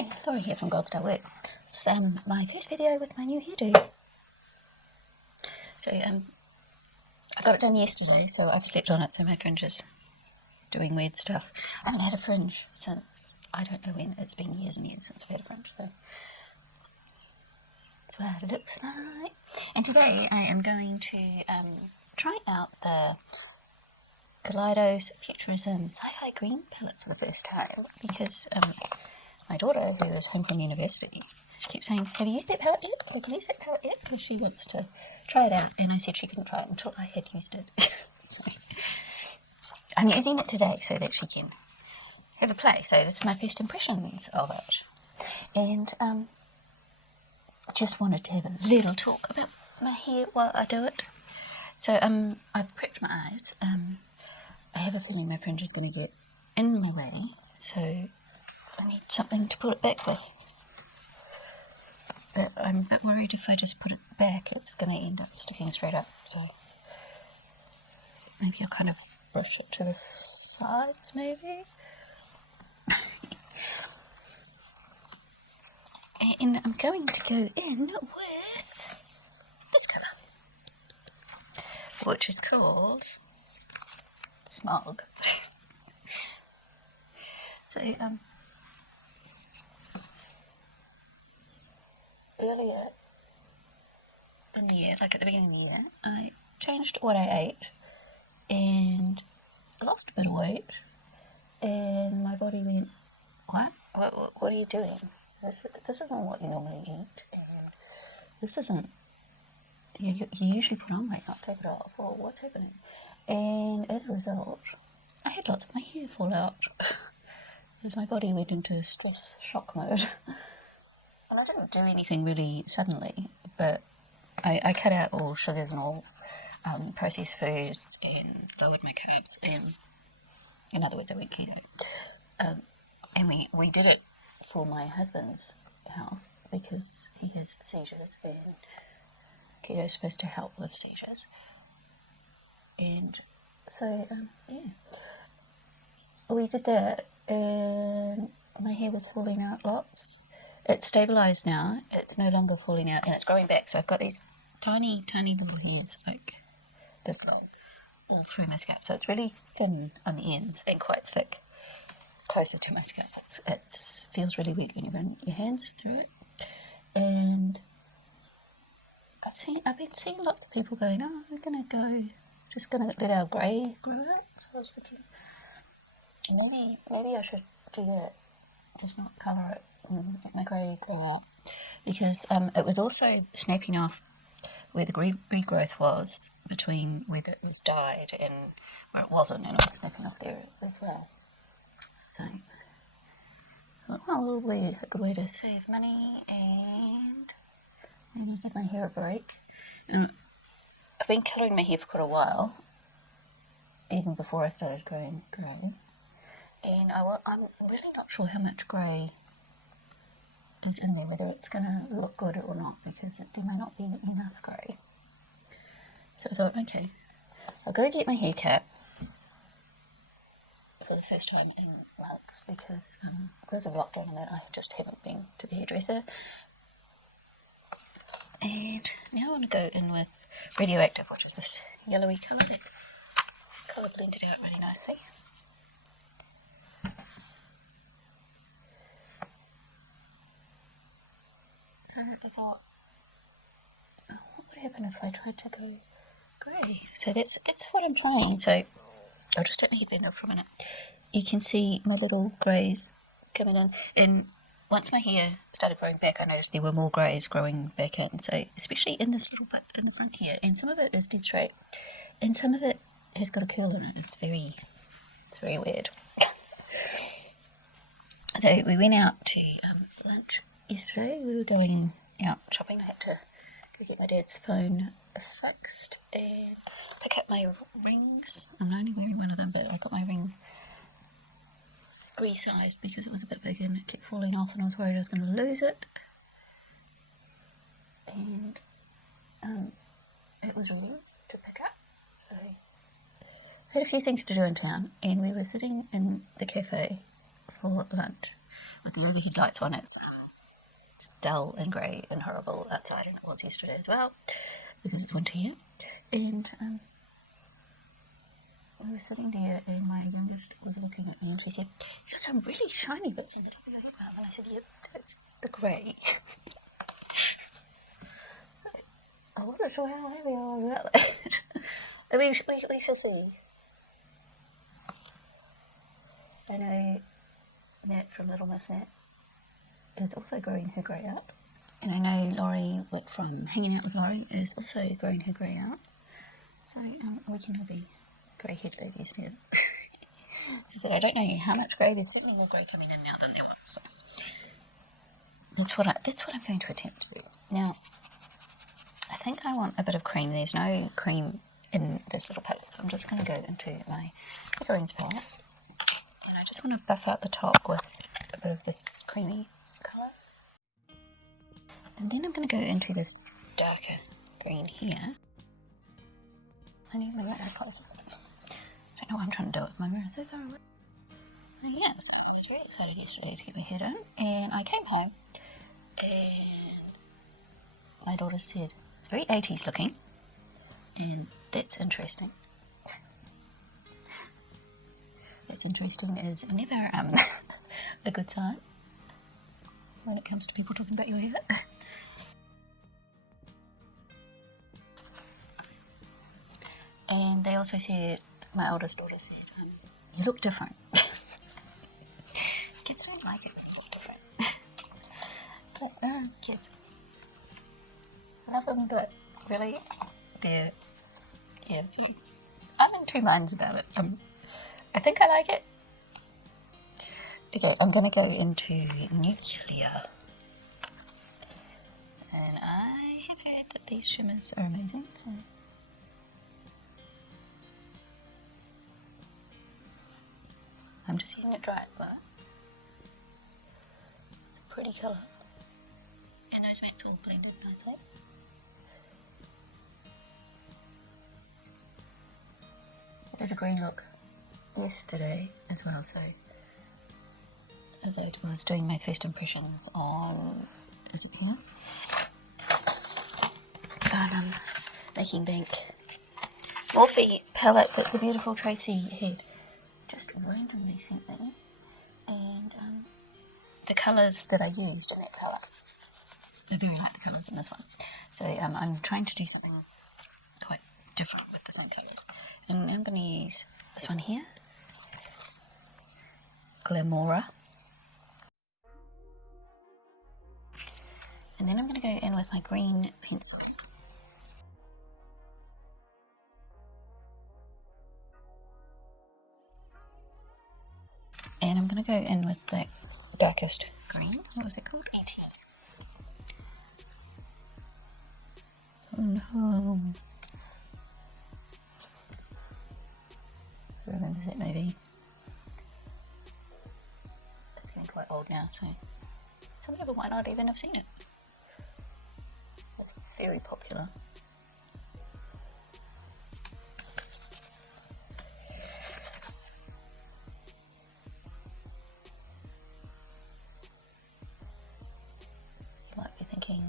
Hi, Laura here from Gold Star Work. It's my first video with my new hairdo. So I got it done yesterday, so I've slept on it, so my fringe is doing weird stuff. I haven't had a fringe since, I don't know when, it's been years and years since I've had a fringe, so that's what it looks like. And today I am going to try out the Kaleidos Futurism Si Fi green palette for the first time, because my daughter, who is home from university, she keeps saying, have you used that palette yet? Have you used that palette yet? Because she wants to try it out. And I said she couldn't try it until I had used it. So I'm using it today so that she can have a play. So that's my first impressions of it. And I just wanted to have a little talk about my hair while I do it. So I've prepped my eyes. I have a feeling my fringe is going to get in my way. So I need something to put it back with. But I'm a bit worried if I just put it back, it's going to end up sticking straight up. So maybe I'll kind of brush it to the sides, maybe. And I'm going to go in with this colour, which is called Smog. So earlier in the year, like at the beginning of the year, I changed what I ate and lost a bit of weight, and my body went, what? What are you doing? This isn't what you normally eat, and this isn't, you usually put on weight, not take it off, or what's happening? And as a result, I had lots of my hair fall out, because my body went into stress shock mode. And I didn't do anything really suddenly, but I cut out all sugars and all processed foods and lowered my carbs, and in other words, I went keto. And we did it for my husband's health because he has seizures, and keto is supposed to help with seizures. And so, yeah, we did that, and my hair was falling out lots. It's stabilised now, it's no longer falling out, and it's growing back. So I've got these tiny, tiny little hairs, like this long, all through my scalp. So it's really thin on the ends and quite thick, closer to my scalp. It feels really weird when you run your hands through it. And I've been seeing lots of people going, oh, we're going to just going to let our grey grow out. So I was thinking, maybe I should do that, just not colour it. Let my grey grow out, because it was also snapping off where the regrowth was between where it was dyed and where it wasn't, and it was snapping off there as well. So I thought, well, it'll be a good way to save money and maybe give my hair a break. And I've been colouring my hair for quite a while, even before I started growing grey, and I'm really not sure how much grey is in there, whether it's going to look good or not, because there may not be enough grey. So I thought, okay, I'll go get my hair cut for the first time in months, because of lockdown and that, I just haven't been to the hairdresser. And now I want to go in with Radioactive, which is this yellowy colour. That colour blended out really nicely. I thought, oh, what would happen if I tried to go grey? So that's what I'm trying. So I'll just take my headband off for a minute. You can see my little greys coming in. And once my hair started growing back, I noticed there were more greys growing back in. So especially in this little bit in the front here. And some of it is dead straight. And some of it has got a curl in it. It's very weird. So we went out to lunch yesterday. We were going out shopping. I had to go get my dad's phone fixed and pick up my rings. I'm only wearing one of them, but I got my ring resized because it was a bit big and it kept falling off, and I was worried I was going to lose it. And it was really easy to pick up. So I had a few things to do in town, and we were sitting in the cafe for lunch. with the overhead lights on. It's dull and grey and horrible outside, and it was yesterday as well because it's winter here. And we were sitting there, and my youngest was looking at me, and she said, "You got some really shiny bits in the top of your head, Mum." And I said, "Yep, that's the grey." I wasn't sure how heavy I was about that. we shall see. I know Nat from Little Miss Nat is also growing her grey out. And I know Laurie from Hanging Out with Laurie is also growing her grey out. So we can all be grey haired babies together. She said, I don't know how much grey, there's certainly more grey coming in now than there was. So that's what I'm going to attempt to do. Now, I think I want a bit of cream. There's no cream in this little palette, so I'm just going to go into my Macaroons palette. And I just want to buff out the top with a bit of this creamy colour. And then I'm going to go into this darker green here. I need my mirror closer. I don't know what I'm trying to do with my mirror so far away. Yes, I was very excited yesterday to get my hair done. And I came home and my daughter said, it's very 80s looking. And that's interesting. That's interesting is never a good sign when it comes to people talking about your hair. And they also said, my oldest daughter said, you look different. Kids don't like it when you look different. But kids love them, but really, they're, yeah, see, I'm in two minds about it. I think I like it. Okay, I'm going to go into Nuclear. And I have heard that these shimmers are amazing, so I'm just using it dry, but it's a pretty colour. And those bits all blended nicely. I did a green look yesterday as well, so as I was doing my first impressions on, is it here? On Baking Bank Morphe palette that the beautiful Tracy had just randomly sent me, and the colours that I used in that palette, I very like the colours in this one, so I'm trying to do something quite different with the same colours, and I'm going to use this one here, Glamora, and then I'm going to go in with my green pencil. And I'm going to go in with the darkest green. What was it called? E.T. Oh no. Who remembers that movie? It's getting quite old now, so some people might not even have seen it. It's very popular.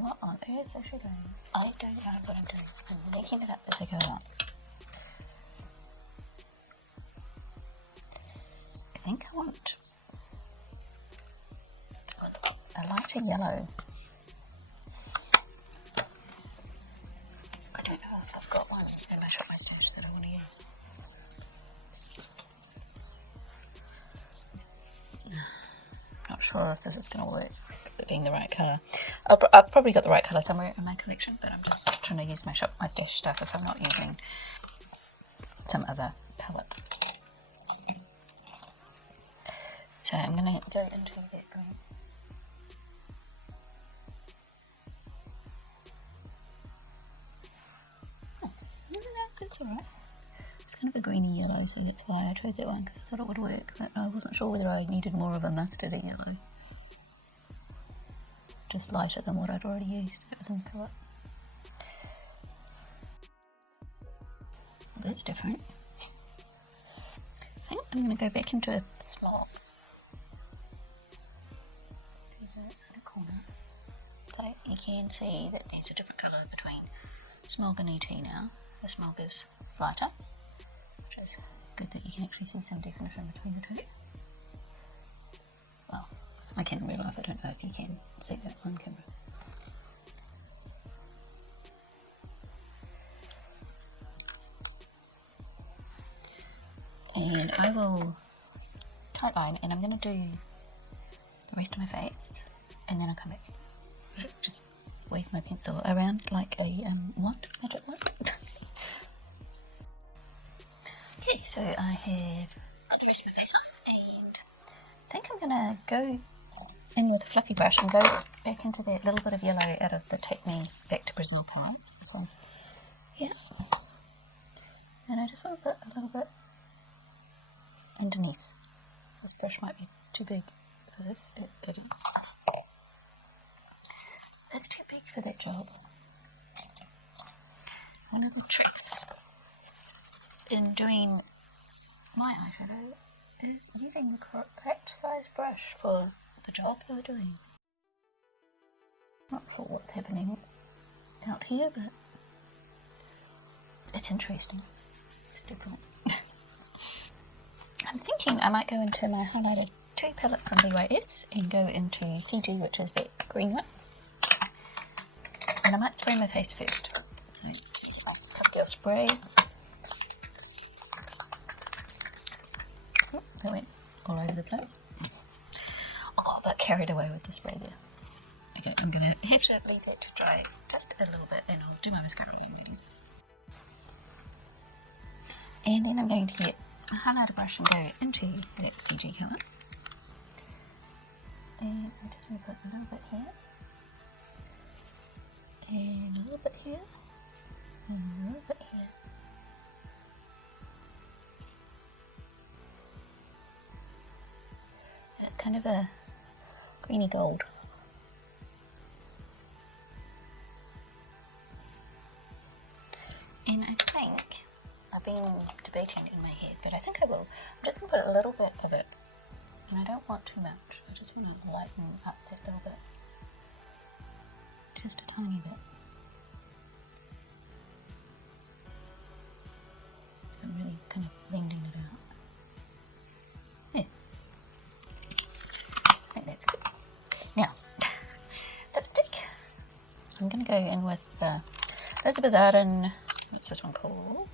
What on earth is she doing? I don't know what I'm doing. I'm making it up as I go along. I think I want a lighter yellow. I don't know if I've got one in my shop my stash that I want to use. Not sure if this is going to work, it being the right colour. I've probably got the right colour somewhere in my collection, but I'm just trying to use my stash stuff if I'm not using some other palette. So I'm going to go into that green. Oh, no, that's alright. It's kind of a greeny yellow, so that's why I chose that one, because I thought it would work, but I wasn't sure whether I needed more of a mustardy yellow. Just lighter than what I'd already used. That was in the palette. That's different. I think I'm going to go back into a small. the corner. So you can see that there's a different colour between Smog and ET now. The Smog is lighter, which is good that you can actually see some definition between the two. Well, I can in real life, I don't know if you can see that on camera. And I will tightline, and I'm going to do the rest of my face, and then I'll come back. Just wave my pencil around like a wand, magic wand. Okay, so I have got the rest of my face on, and I think I'm going to go in with a fluffy brush and go back into that little bit of yellow out of the Take Me Back to Brazil palette. So, yeah. And I just want to put a little bit underneath. This brush might be too big for this. It is. That's too big for that job. One of the tricks in doing my eyeshadow is using the correct size brush for the job you're doing. Not sure what's happening out here, but it's interesting. It's different. I'm thinking I might go into my highlighter 2 palette from BYS and go into Fiji, which is that green one. And I might spray my face first. So, Cupcake spray. Oh, that went all over the place. I got a bit carried away with the spray there. Okay, I'm going to have to leave that to dry just a little bit, and I'll do my mascara in a minute. And then I'm going to get a highlighter brush and go into that Fiji colour. And I'm just going to put a little bit here. And a little bit here. And a little bit here. And it's kind of a greeny gold. And I think I've been debating in my head, but I think I will. I'm just going to put a little bit of it, and I don't want too much. I just want to lighten up that little bit. Just a tiny bit. So I'm really kind of blending it out. Yeah. I think that's good. Now, lipstick. I'm going to go in with Elizabeth Arden. What's this one called?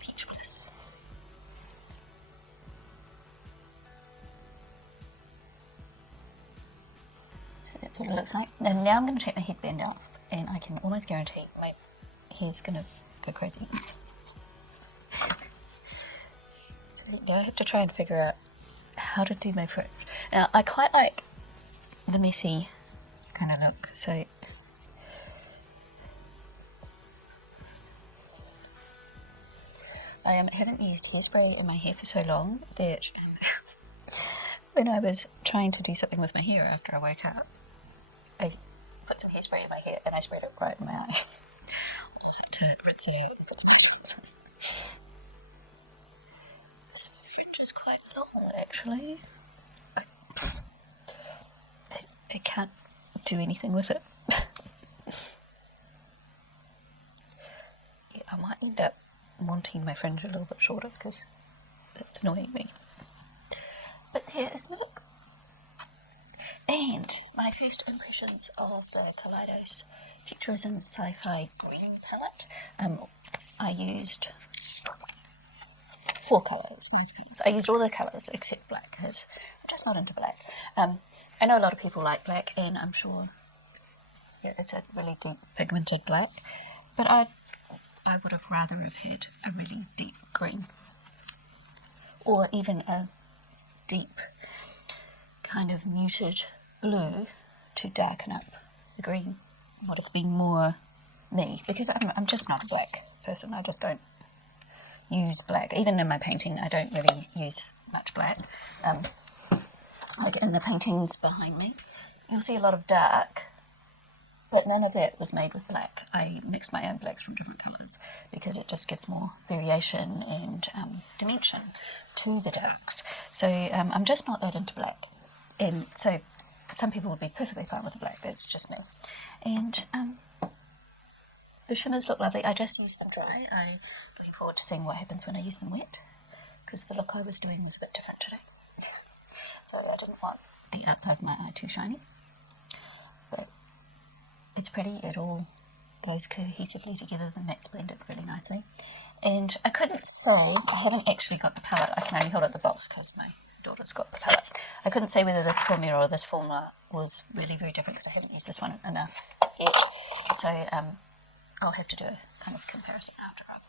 Bliss. So that's what it looks like. And now I'm going to take my headband off, and I can almost guarantee my hair's going to go crazy. So now I have to try and figure out how to do my fringe. Now I quite like the messy kind of look, so I haven't used hairspray in my hair for so long that when I was trying to do something with my hair after I woke up, I put some hairspray in my hair and I sprayed it right in my eye. I had to rinse it out and put some oils on. This fringe is quite long actually. I can't do anything with it. Yeah, I might end up wanting my fringe a little bit shorter because that's annoying me. But here is my look. And my first impressions of the Kaleidos Futurism Si Fi green palette. I used 4 colours. I used all the colours except black because I'm just not into black. I know a lot of people like black, and I'm sure it's a really deep pigmented black, but I would have rather have had a really deep green, or even a deep kind of muted blue to darken up the green. Would have been more me, because I'm just not a black person. I just don't use black. Even in my painting, I don't really use much black. Like in the paintings behind me, you'll see a lot of dark, but none of that was made with black. I mixed my own blacks from different colours because it just gives more variation and dimension to the darks. So I'm just not that into black. And so some people would be perfectly fine with the black, that's just me. And the shimmers look lovely. I just used them dry. I'm looking forward to seeing what happens when I use them wet, because the look I was doing was a bit different today. So I didn't want the outside of my eye too shiny. But it's pretty, it all goes cohesively together, the mattes blend it really nicely. And I couldn't say, I haven't actually got the palette, I can only hold up the box because my daughter's got the palette. I couldn't say whether this formula or this formula was really very different because I haven't used this one enough yet. So I'll have to do a kind of comparison after I've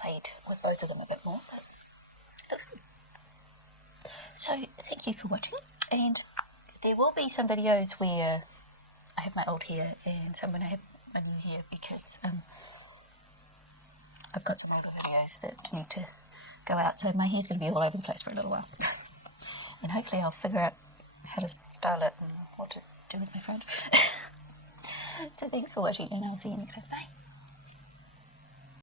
played with both of them a bit more, but it looks good. So thank you for watching, and there will be some videos where I have my old hair and some when I have my new hair, because I've got some older videos that need to go out, so my hair's going to be all over the place for a little while. And hopefully I'll figure out how to style it and what to do with my front. So thanks for watching, and I'll see you next time. Bye.